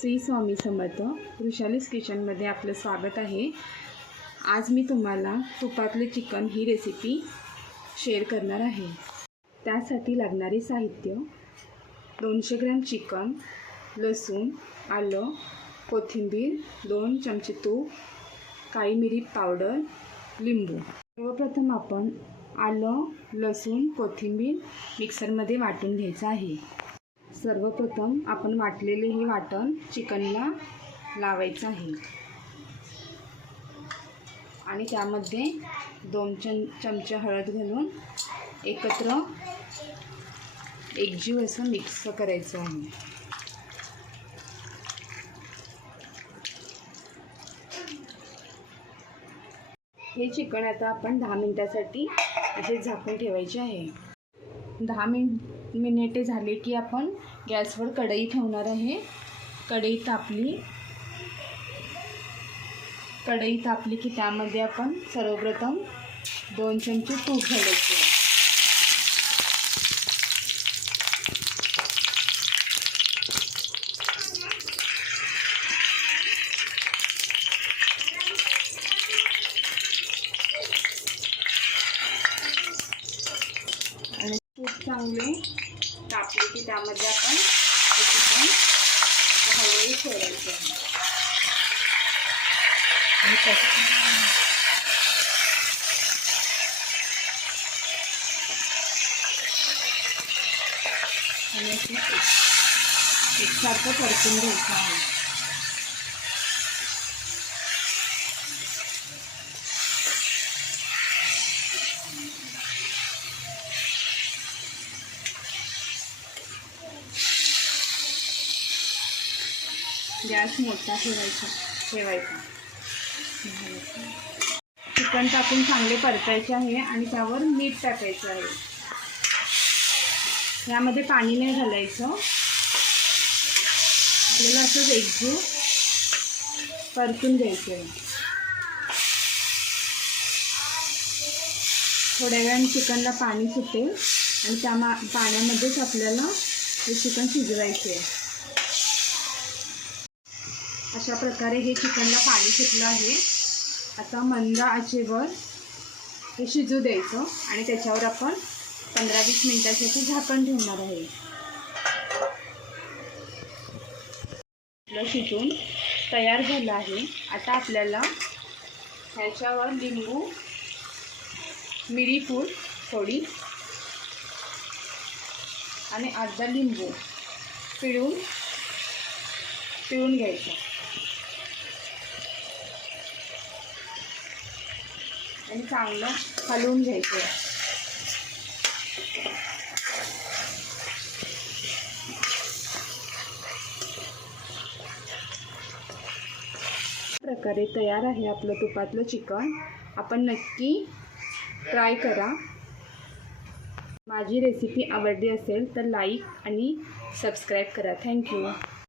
श्री स्वामी समर्थ. वृषालीज किचनमध्ये आपलं स्वागत आहे. आज मी तुम्हाला तुपातले चिकन ही रेसिपी शेअर करणार आहे. त्यासाठी लागणारे साहित्य: 200 ग्रॅम चिकन, लसूण, आलं, कोथिंबीर, 2 चमचे तूप, काळी मिरी पावडर, लिंबू. सर्वप्रथम आपण आलं, लसूण, कोथिंबीर मिक्सरमध्ये वाटून घ्यायचं आहे. सर्वप्रथम आपण वाटलेले हे वाटण चिकनला लावायचं आहे आणि त्यामध्ये 2 चमचे हळद घालून एकत्र एकजीव असं मिक्स करायचं आहे. हे चिकन आता आपण 10 मिनिटासाठी असे झाकून ठेवायचे आहे. 10 मिनिटे झाले की आपण गॅसवर कढई ठेवणार आहे. कढई तापली की त्यामध्ये आपण सर्वप्रथम 2 चमचे तूप घालायचे. आणि तूप चांगले तापले की त्यामध्ये आपण हे चिकन हलवून सोडायचं आहे. आणि एकसारखं परतून घ्यायचं आहे. गॅस मोठा ठेवायचा. चिकन टाकून चांगले परतायचे आहे आणि त्यावर मीठ टाकायचं आहे. यामध्ये पाणी नाही घालायचं. आपल्याला असंच एकजीव परतून घ्यायचं आहे. थोड्या वेळाने चिकनला पाणी सुटेल आणि त्या पाण्यामध्येच आपल्याला हे चिकन शिजवायचे आहे. अशा प्रकारे हे चिकनला पाणी सुटलं आहे. आता मंद आचेवर हे शिजू द्यायचं आणि त्याच्यावर आपण 15-20 मिनिटासाठी झाकण ठेवणार आहे. शिजून तयार झालं आहे. आता आपल्याला ह्याच्यावर लिंबू, मिरीपूड थोडी आणि अर्धा लिंबू पिळून घ्यायचं आणि चांगलं हलवून घ्यायचं. प्रकारे तयार आहे आपलं तुपातलं चिकन. आपण नक्की ट्राय करा. माझी रेसिपी आवडली असेल तर लाईक आणि सबस्क्राईब करा. थँक्यू.